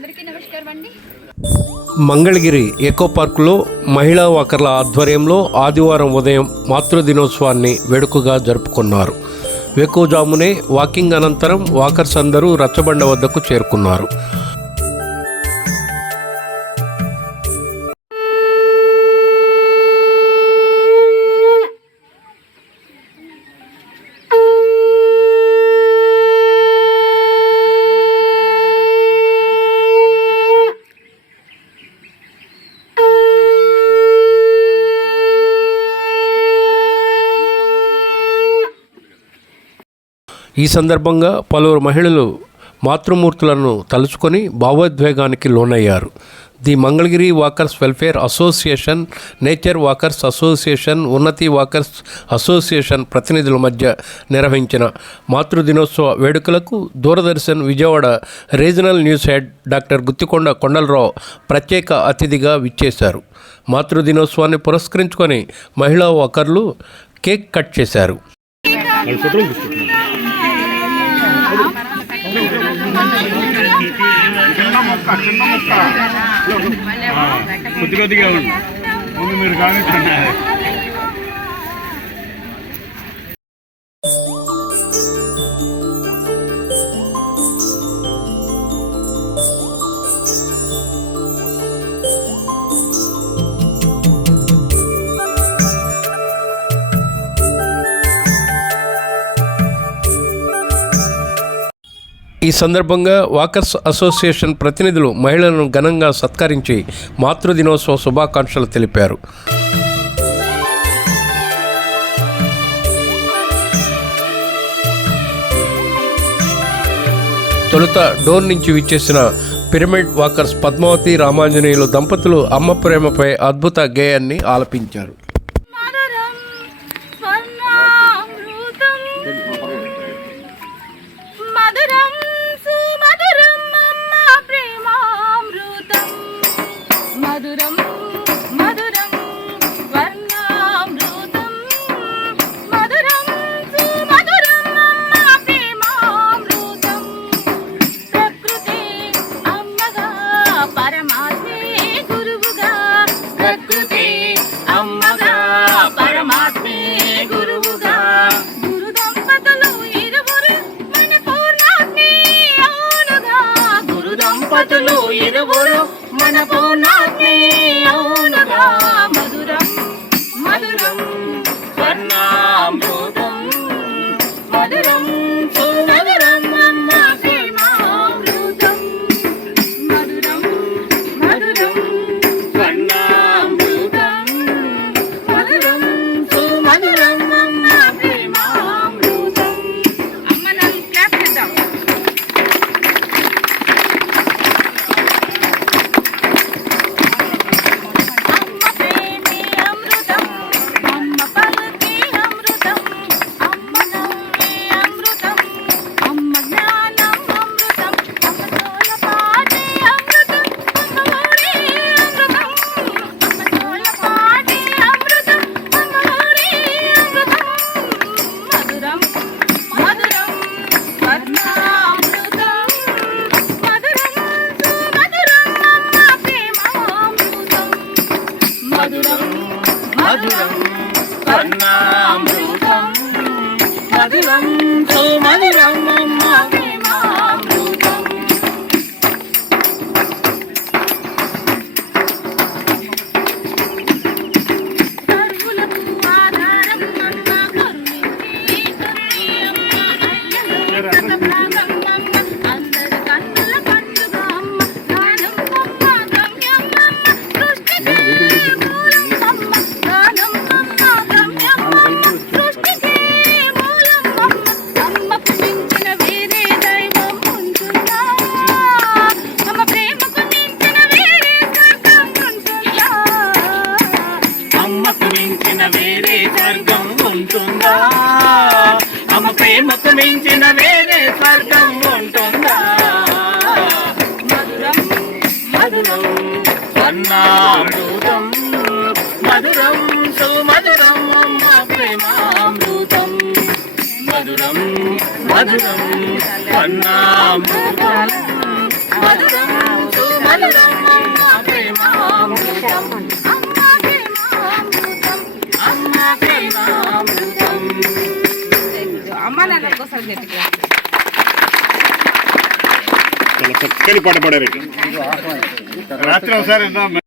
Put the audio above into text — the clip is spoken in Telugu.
అందరికీ నమస్కారం అండి. మంగళగిరి ఎకో పార్కులో మహిళా వాకర్ల ఆధ్వర్యంలో ఆదివారం ఉదయం మాతృదినోత్సవాన్ని వేడుకగా జరుపుకున్నారు. వేకువజామునే వాకింగ్ అనంతరం వాకర్స్ అందరూ రచ్చబండ వద్దకు చేరుకున్నారు. ఈ సందర్భంగా పలువురు మహిళలు మాతృమూర్తులను తలుచుకొని భావోద్వేగానికి లోనయ్యారు. The Mangalagiri walkers welfare association nature walkers association Unnathi walkers association ప్రతినిధుల మధ్య నిర్వహించిన మాతృదినోత్సవ వేడుకలకు Doordarshan Vijayawada regional news head doctor Guttikonda Kondalarao ప్రత్యేక అతిథిగా విచ్చేశారు. మాతృదినోత్సవాన్ని పురస్కరించుకొని మహిళా వాకర్లు కేక్ కట్ చేశారు. కొద్ది కొద్దిగా ముందు మీరు కానిచ్చండి ఈ సందర్భంగా వాకర్స్ అసోసియేషన్ ప్రతినిధులు మహిళలను ఘనంగా సత్కరించి మాతృదినోత్సవ శుభాకాంక్షలు తెలిపారు. తొలుత డోర్ నుంచి విచ్చేసిన పిరమిడ్ వాకర్స్ పద్మావతి రామాంజనేయులు దంపతులు అమ్మ ప్రేమపై అద్భుత గేయాన్ని ఆలపించారు. దంపతులు ఇరువురు మన పూర్ణాత్మే మధురం. కన్నామృతం మధురం సో మధురం. ఉంటుందా? అమ్మ ప్రేమకు మించిన వేరే స్వర్గం ఉంటుందా? మధురం మధురం స్వర్ణామృతం. మధురం సుమధురం అమ్మ ప్రేమామృతం. మధురం మధురం స్వర్ణామృతం. మధురం మధురం ఒక్కసారి గట్టిగా. చాలా చక్కని పాట పాడారు. రాత్రి ఒకసారి